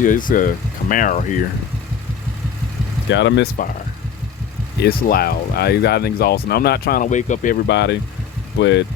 Yeah, it's a Camaro here. Got a misfire. It's loud. I got an exhaust, and I'm not trying to wake up everybody, but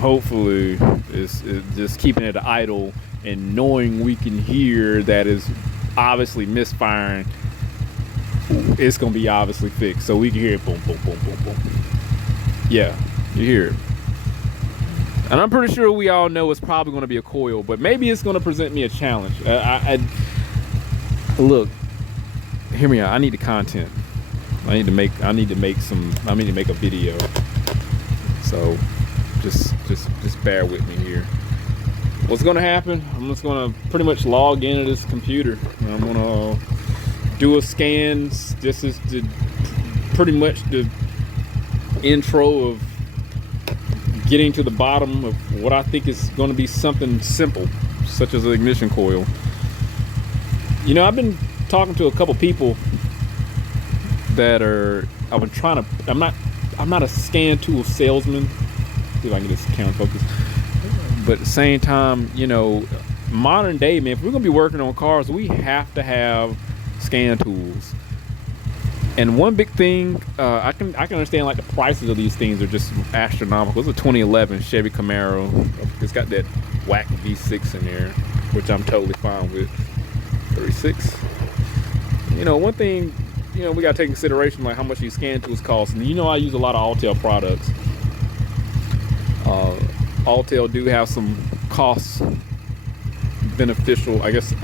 hopefully it's just keeping it idle and knowing we can hear that is obviously misfiring. It's gonna be obviously fixed, so we can hear it boom, boom, boom, boom, boom. Yeah, you hear it. And I'm pretty sure we all know it's probably going to be a coil, but maybe it's going to present me a challenge. Look, hear me out. I need the content. I need to make a video. So just bear with me here. What's going to happen? I'm just going to pretty much log into this computer. And I'm going to do a scan. This is pretty much the intro of getting to the bottom of what I think is going to be something simple, such as an ignition coil. You know, I've been talking to a couple people that are, I'm not a scan tool salesman. See if I can get this camera focused. But at the same time, you know, modern day, man, if we're going to be working on cars, we have to have scan tools. And one big thing, I can understand, like, the prices of these things are just astronomical. It's a 2011 Chevy Camaro. It's got that whack V6 in there, which I'm totally fine with. 36. You know, one thing, you know, we got to take into consideration, like, how much these scan tools cost. And you know, I use a lot of Autel products. Autel do have some cost beneficial, I guess,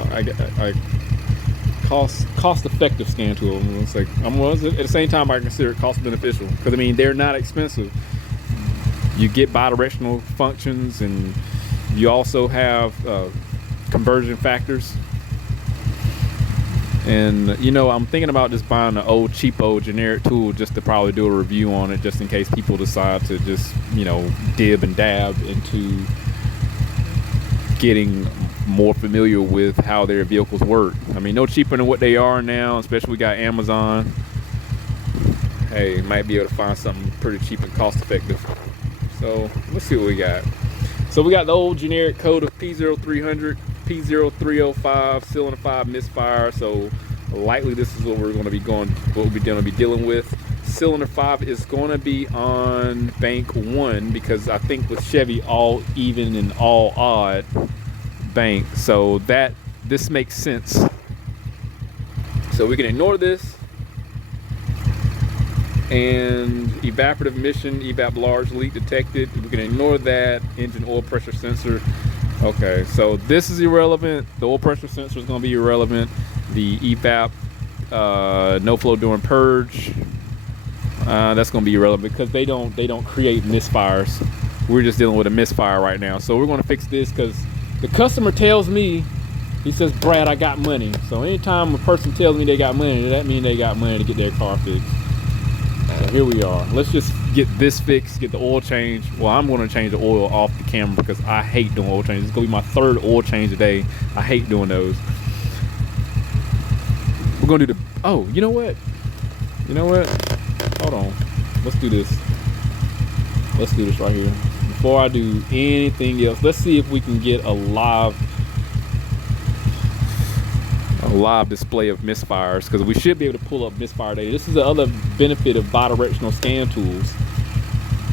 cost-effective scan tool. It's like, at the same time, I consider it cost-beneficial because, I mean, they're not expensive. You get bidirectional functions, and you also have conversion factors. And you know, I'm thinking about just buying an old cheapo generic tool just to probably do a review on it, just in case people decide to just, you know, dib and dab into getting more familiar with how their vehicles work. I mean, no cheaper than what they are now, especially we got Amazon. Hey, might be able to find something pretty cheap and cost effective. So let's see what we got. So we got the old generic code of P0300, P0305, cylinder 5 misfire. So likely this is what we're going to be dealing with. Cylinder 5 is going to be on bank 1 because I think with Chevy all even and all odd bank, so that this makes sense. So we can ignore this. And evaporative emission, evap large leak detected. We can ignore that. Engine oil pressure sensor. Okay, so this is irrelevant. The oil pressure sensor is going to be irrelevant. The evap no flow during purge, that's going to be irrelevant because they don't create misfires. We're just dealing with a misfire right now. So we're going to fix this because the customer tells me, he says, Brad, I got money. So anytime a person tells me they got money, that means they got money to get their car fixed. So here we are. Let's just get this fixed, get the oil change. Well, I'm going to change the oil off the camera because I hate doing oil changes. It's going to be my third oil change today. I hate doing those. We're going to do the, oh, you know what? You know what? Hold on. Let's do this. Let's do this right here. Before I do anything else, let's see if we can get a live display of misfires, because we should be able to pull up misfire data. This is the other benefit of bidirectional scan tools.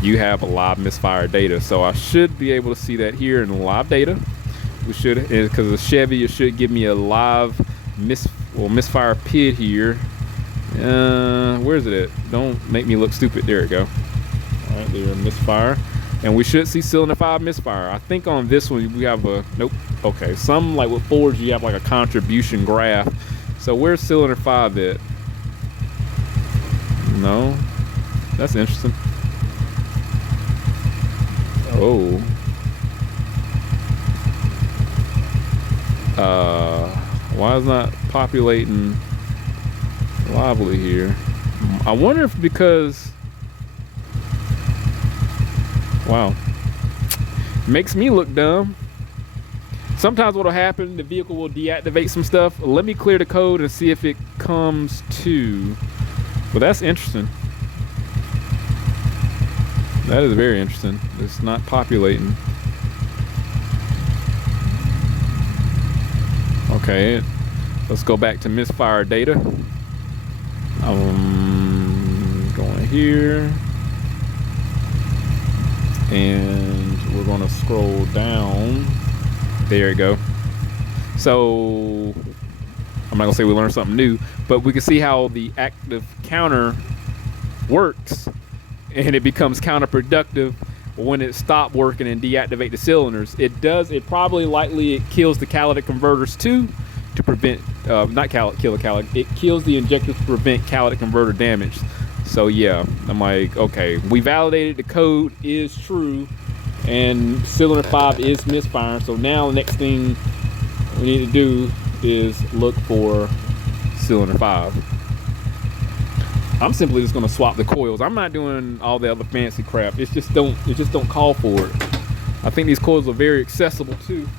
You have a live misfire data, so I should be able to see that here in the live data. We should, because the Chevy, it should give me a live misfire PID here. Where is it at? Don't make me look stupid. There we go. All right, there, misfire. And we should see cylinder 5 misfire. I think on this one we have a, nope. Okay, some like with Fords you have like a contribution graph. So where's cylinder 5 at? No, that's interesting. Oh. Why is not populating lively here? I wonder if because, wow, makes me look dumb. Sometimes what'll happen, the vehicle will deactivate some stuff. Let me clear the code and see if it comes to. Well, that's interesting. That is very interesting. It's not populating. Okay, Let's go back to misfire data. Going here. And we're gonna scroll down. There you go. So I'm not gonna say we learned something new, but we can see how the active counter works, and it becomes counterproductive when it stopped working and deactivate the cylinders. It probably likely it kills the catalytic converters too, to prevent not kill the catalytic, it kills the injectors to prevent catalytic converter damage. So yeah, I'm like, okay, we validated the code is true and cylinder 5 is misfiring. So now the next thing we need to do is look for cylinder 5. I'm simply just gonna swap the coils. I'm not doing all the other fancy crap. It just don't call for it. I think these coils are very accessible too.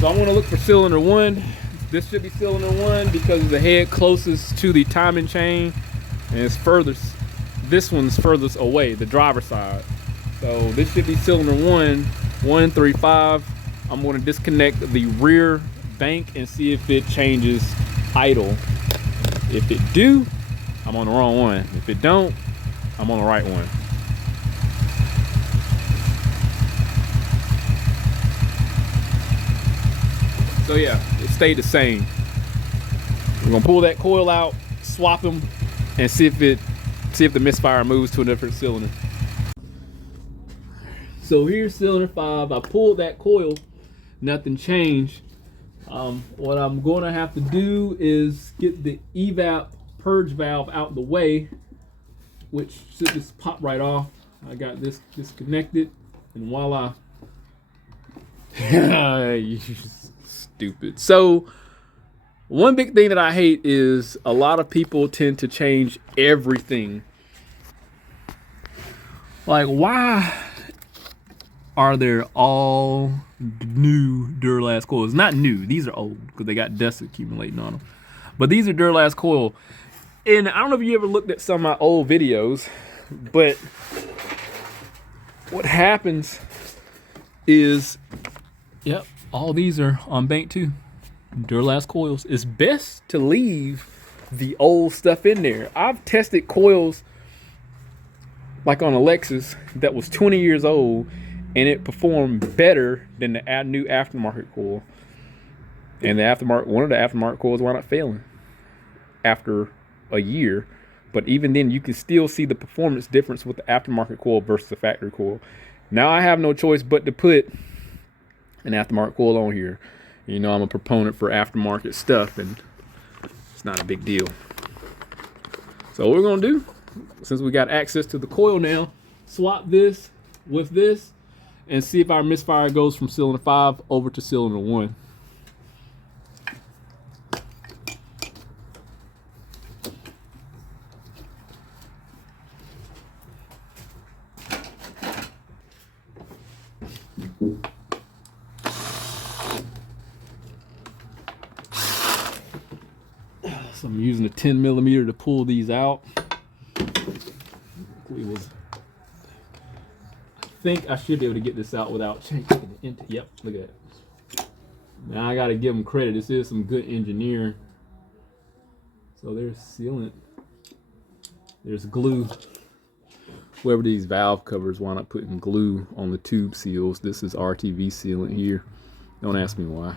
So I want to look for cylinder 1. This should be cylinder 1 because it's the head closest to the timing chain, and it's furthest. This one's furthest away, the driver's side. So this should be cylinder 135. I'm going to disconnect the rear bank and see if it changes idle. If it do, I'm on the wrong one. If it don't, I'm on the right one. So yeah, it stayed the same. We're gonna pull that coil out, swap them, and see if the misfire moves to a different cylinder. So here's cylinder 5. I pulled that coil, nothing changed. What I'm gonna have to do is get the evap purge valve out the way, which should just pop right off. I got this disconnected, and voila. Stupid. So one big thing that I hate is a lot of people tend to change everything. Like, why are there all new Duralast coils? Not new, these are old because they got dust accumulating on them. But these are Duralast coil. And I don't know if you ever looked at some of my old videos, but what happens is, yep, all these are on bank too. Duralast coils. It's best to leave the old stuff in there. I've tested coils like on a Lexus that was 20 years old, and it performed better than the new aftermarket coil. And one of the aftermarket coils wound up failing after a year. But even then, you can still see the performance difference with the aftermarket coil versus the factory coil. Now I have no choice but to put an aftermarket coil on here. You know, I'm a proponent for aftermarket stuff, and it's not a big deal. So what we're gonna do, since we got access to the coil now, swap this with this and see if our misfire goes from cylinder 5 over to cylinder 1. So I'm using a 10mm to pull these out. I think I should be able to get this out without changing it. Yep, look at that. Now I gotta give them credit. This is some good engineering. So there's sealant. There's glue. Whoever these valve covers wound up putting glue on the tube seals. This is RTV sealant here. Don't ask me why.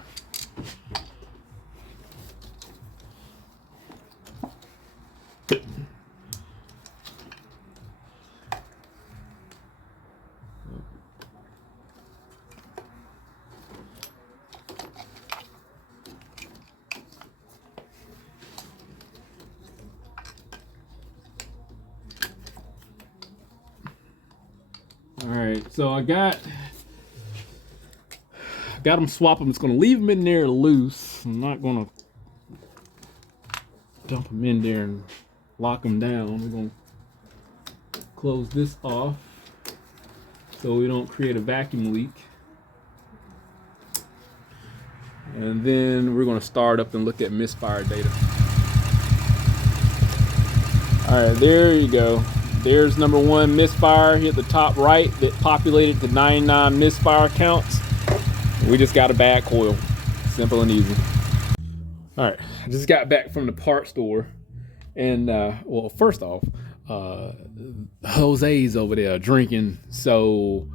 All right, so I got them swap them. It's gonna leave them in there loose. I'm not gonna dump them in there and lock them down. We're gonna close this off so we don't create a vacuum leak. And then we're gonna start up and look at misfire data. All right, there you go. There's number one misfire here at the top right that populated to 99 misfire counts. We just got a bad coil. Simple and easy. All right, I just got back from the part store. And, well, first off, Jose's over there drinking. So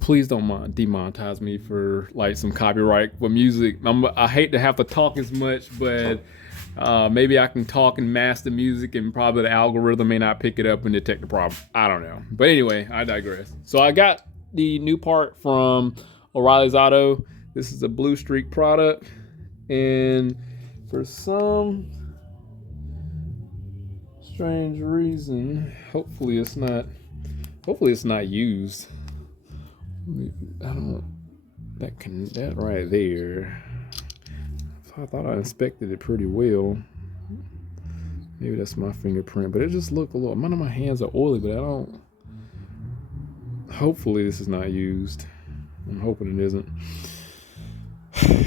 please don't demonetize me for like some copyright for music. I hate to have to talk as much, but maybe I can talk and master music and probably the algorithm may not pick it up and detect the problem. I don't know. But anyway, I digress. So I got the new part from O'Reilly's Auto. This is a Blue Streak product. And for some strange reason, hopefully it's not used. That right there. I thought I inspected it pretty well. Maybe that's my fingerprint, but it just looked a little. None of my hands are oily, but I don't. Hopefully this is not used. I'm hoping it isn't.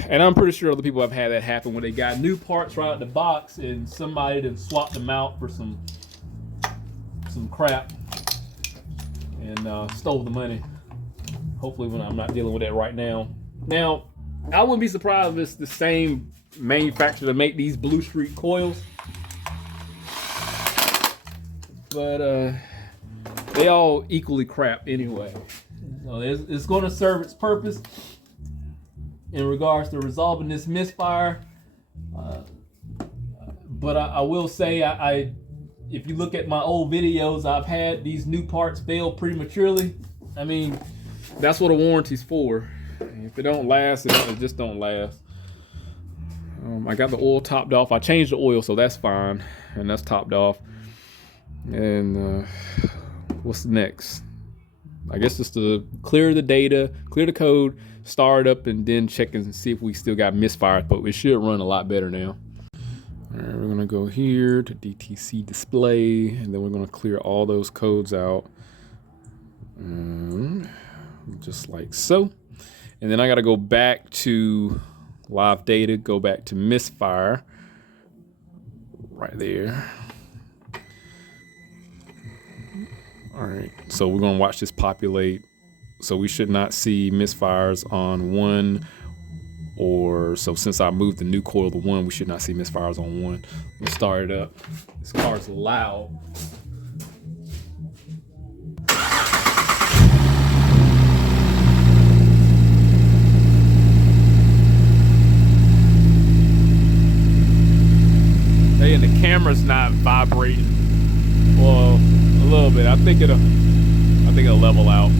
And I'm pretty sure other people have had that happen when they got new parts right out of the box and somebody then swapped them out for some crap and stole the money. Hopefully when I'm not dealing with that right now. Now, I wouldn't be surprised if it's the same manufacturer to make these Blue Streak coils. But they all equally crap anyway. So it's going to serve its purpose in regards to resolving this misfire. But I will say, if you look at my old videos, I've had these new parts fail prematurely. I mean, that's what a warranty's for. If it don't last, it just don't last. I got the oil topped off. I changed the oil, so that's fine. And that's topped off. And what's next? I guess just to clear the data, clear the code, start up, and then check and see if we still got misfires, but we should run a lot better now. All right, we're gonna go here to DTC display, and then we're gonna clear all those codes out. Just like so. And then I gotta go back to live data, go back to misfire, right there. All right, so we're gonna watch this populate. So we should not see misfires on 1, or so since I moved the new coil to 1, we should not see misfires on 1. Let's start it up. This car's loud. Hey, and the camera's not vibrating. Well, a little bit. I think it'll level out.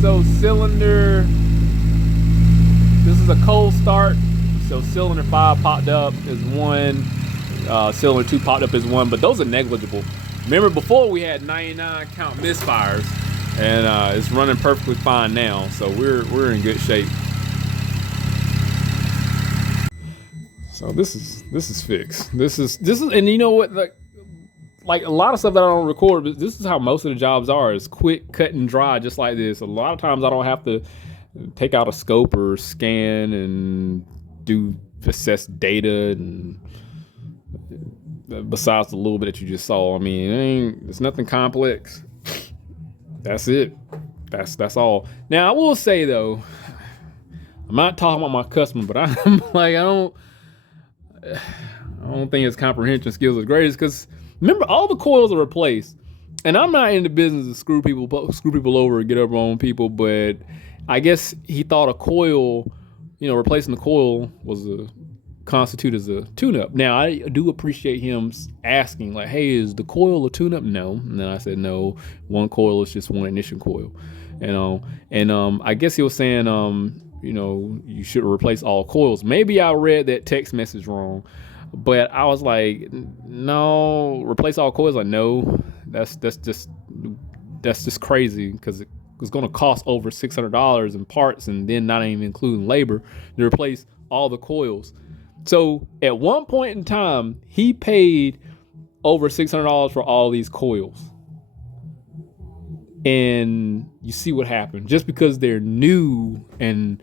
So cylinder, this is a cold start. So cylinder 5 popped up as 1, cylinder 2 popped up as 1, but those are negligible. Remember before we had 99 count misfires, and it's running perfectly fine now. So we're in good shape. So this is fixed. This is, and you know what, like a lot of stuff that I don't record, but this is how most of the jobs are. It's quick, cut and dry, just like this. A lot of times I don't have to take out a scope or scan and assess data, and besides the little bit that you just saw. I mean, it's nothing complex. That's it. That's all. Now I will say though, I'm not talking about my customer, but I'm like, I don't think his comprehension skills are greatest, because remember, all the coils are replaced, and I'm not in the business to screw people over or get over on people, but I guess he thought a coil, replacing the coil was constitute as a tune-up. Now, I do appreciate him asking, like, hey, is the coil a tune-up? No. And then I said, no, one coil is just one ignition coil. And I guess he was saying, you should replace all coils. Maybe I read that text message wrong. But I was like, no, replace all coils. Like, no, that's just crazy, because it was going to cost over $600 in parts, and then not even including labor to replace all the coils. So at one point in time, he paid over $600 for all these coils. And you see what happened. Just because they're new and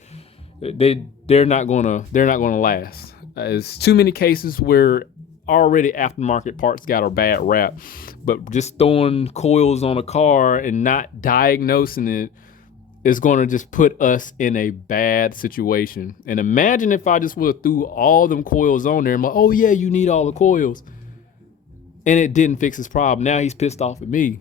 they're not gonna last. There's too many cases where already aftermarket parts got a bad rap, but just throwing coils on a car and not diagnosing it is going to just put us in a bad situation. And imagine if I just would have threw all them coils on there and like, oh yeah, you need all the coils, and it didn't fix his problem. Now he's pissed off at me.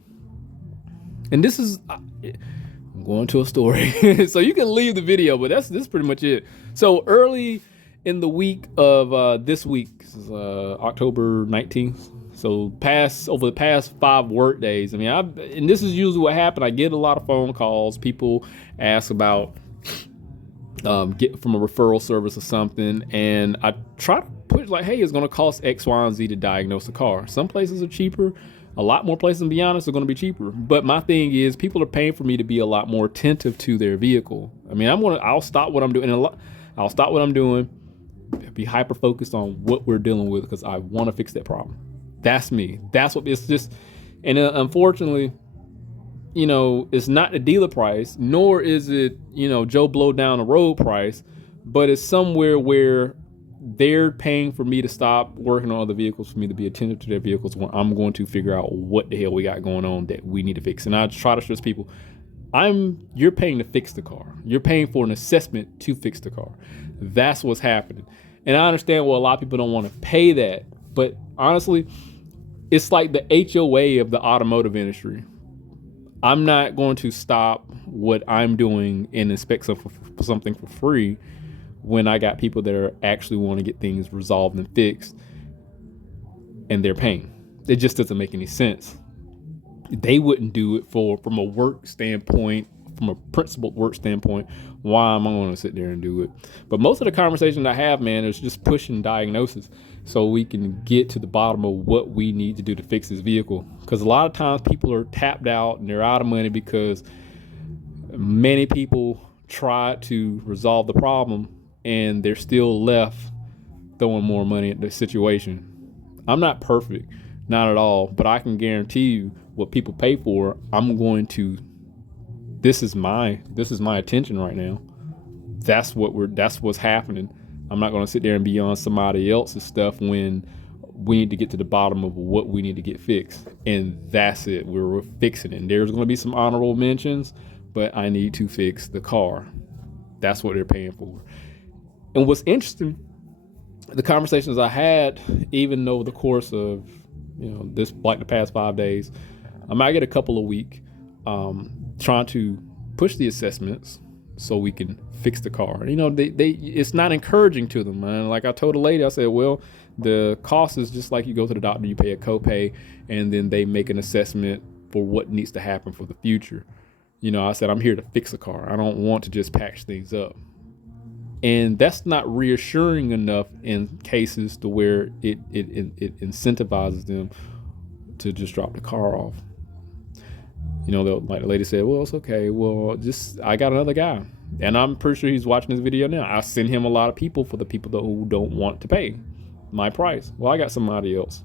And this is, I'm going to a story. So you can leave the video, but this is pretty much it. So early in the week of this week, this is October 19th. So over the past 5 work days, I mean, and this is usually what happened. I get a lot of phone calls. People ask about get from a referral service or something, and I try to put like, hey, it's going to cost X, Y, and Z to diagnose a car. Some places are cheaper. A lot more places, to be honest, are going to be cheaper. But my thing is, people are paying for me to be a lot more attentive to their vehicle. I mean, I'll stop what I'm doing. I'll stop what I'm doing. Be hyper focused on what we're dealing with because I want to fix that problem. That's me. That's what it's just. And unfortunately, it's not the dealer price, nor is it, Joe Blow down the road price, but it's somewhere where they're paying for me to stop working on other vehicles, for me to be attentive to their vehicles when I'm going to figure out what the hell we got going on that we need to fix. And I try to stress people, you're paying to fix the car. You're paying for an assessment to fix the car. That's what's happening. And I understand, well, a lot of people don't want to pay that, but honestly, it's like the HOA of the automotive industry. I'm not going to stop what I'm doing and inspect something for free when I got people that are actually want to get things resolved and fixed, and they're paying. It just doesn't make any sense. They wouldn't do it from a work standpoint, from a principled work standpoint. Why am I going to sit there and do it? But most of the conversation I have, man, is just pushing diagnosis so we can get to the bottom of what we need to do to fix this vehicle. Because a lot of times people are tapped out and they're out of money because many people try to resolve the problem and they're still left throwing more money at the situation. I'm not perfect, not at all, but I can guarantee you what people pay for, this is my attention right now. That's what's happening. I'm not going to sit there and be on somebody else's stuff when we need to get to the bottom of what we need to get fixed. And that's it. We're fixing it. And there's going to be some honorable mentions, but I need to fix the car. That's what they're paying for. And what's interesting, the conversations I had, even over the course of, this, like the past 5 days, I might get a couple a week, trying to push the assessments so we can fix the car. It's not encouraging to them, man. Like I told a lady, I said, well, the cost is just like you go to the doctor, you pay a copay, and then they make an assessment for what needs to happen for the future. I said, I'm here to fix a car. I don't want to just patch things up. And that's not reassuring enough in cases to where it incentivizes them to just drop the car off. Like the lady said, well, it's okay. Well, I got another guy. And I'm pretty sure he's watching this video now. I send him a lot of people for the people who don't want to pay my price. Well, I got somebody else.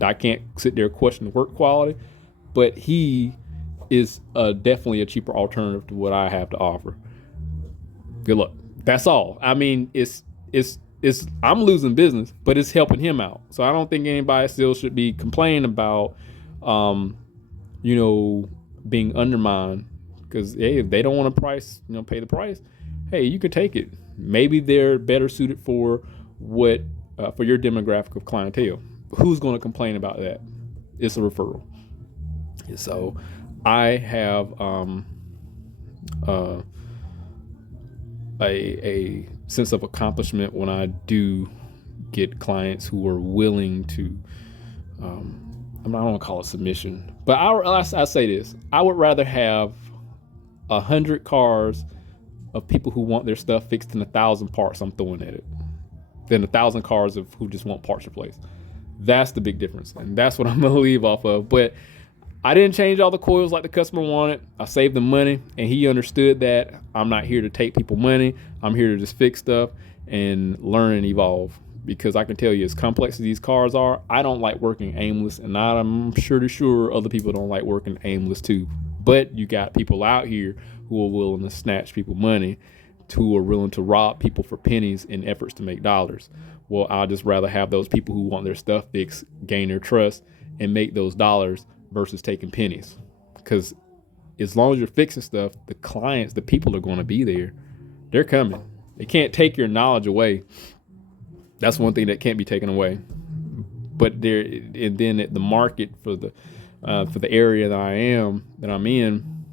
I can't sit there and question the work quality, but he is definitely a cheaper alternative to what I have to offer. Good luck. That's all. I mean, I'm losing business, but it's helping him out. So I don't think anybody still should be complaining about, being undermined, because hey, if they don't want to pay the price, hey, you can take it. Maybe they're better suited for for your demographic of clientele. Who's going to complain about that? It's a referral. So I have a sense of accomplishment when I do get clients who are willing to, I don't want to call it submission, but I say this, I would rather have 100 cars of people who want their stuff fixed than 1,000 parts I'm throwing at it, than 1,000 cars of who just want parts replaced. That's the big difference. And that's what I'm going to leave off of. But I didn't change all the coils like the customer wanted. I saved them money, and he understood that I'm not here to take people money. I'm here to just fix stuff and learn and evolve, because I can tell you, as complex as these cars are, I don't like working aimless, and I'm sure other people don't like working aimless too. But you got people out here who are willing to snatch people money who are willing to rob people for pennies in efforts to make dollars. Well, I'd just rather have those people who want their stuff fixed, gain their trust, and make those dollars versus taking pennies. Because as long as you're fixing stuff, the clients, the people are going to be there. They're coming. They can't take your knowledge away. That's one thing that can't be taken away. But there, and then at the market for the area that I'm in,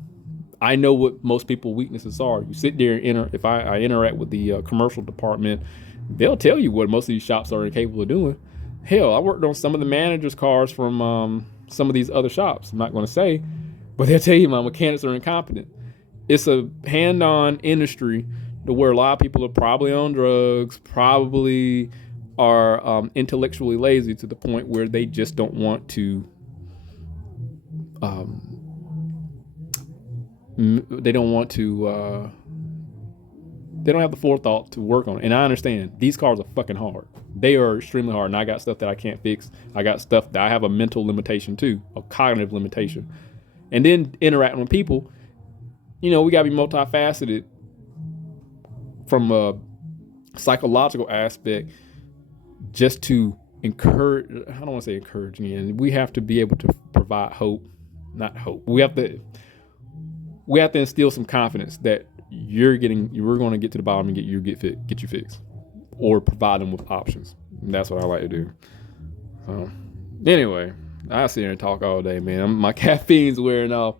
I know what most people's weaknesses are. You sit there and if I interact with the commercial department, they'll tell you what most of these shops are incapable of doing. Hell, I worked on some of the managers' cars from some of these other shops. I'm not going to say, but they'll tell you my mechanics are incompetent. It's a hand-on industry to where a lot of people are probably on drugs, probably are intellectually lazy to the point where they just don't want to. They don't want to. They don't have the forethought to work on it. And I understand these cars are fucking hard. They are extremely hard. And I got stuff that I can't fix. I got stuff that I have a mental limitation too, a cognitive limitation. And then interacting with people, we got to be multifaceted from a psychological aspect just to encourage. I don't want to say encourage again. We have to be able to provide hope, not hope. We have to instill some confidence that we're going to get to the bottom and get you fixed, or provide them with options. And that's what I like to do. So anyway, I sit here and talk all day, man. My caffeine's wearing off.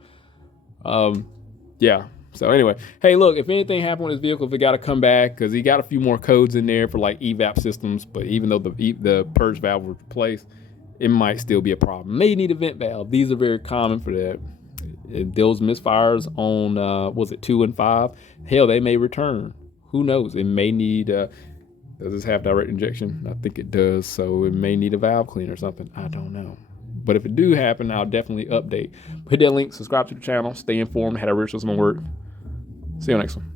Yeah. So anyway, hey, look, if anything happened with this vehicle, if it got to come back, because he got a few more codes in there for like evap systems, but even though the purge valve was replaced, it might still be a problem. May need a vent valve. These are very common for that. If those misfires on, 2 and 5, hell, they may return. Who knows? It may need, does this have direct injection? I think it does. So it may need a valve clean or something. I don't know. But if it do happen, I'll definitely update. Hit that link, subscribe to the channel, stay informed, how to research my work. See you next one.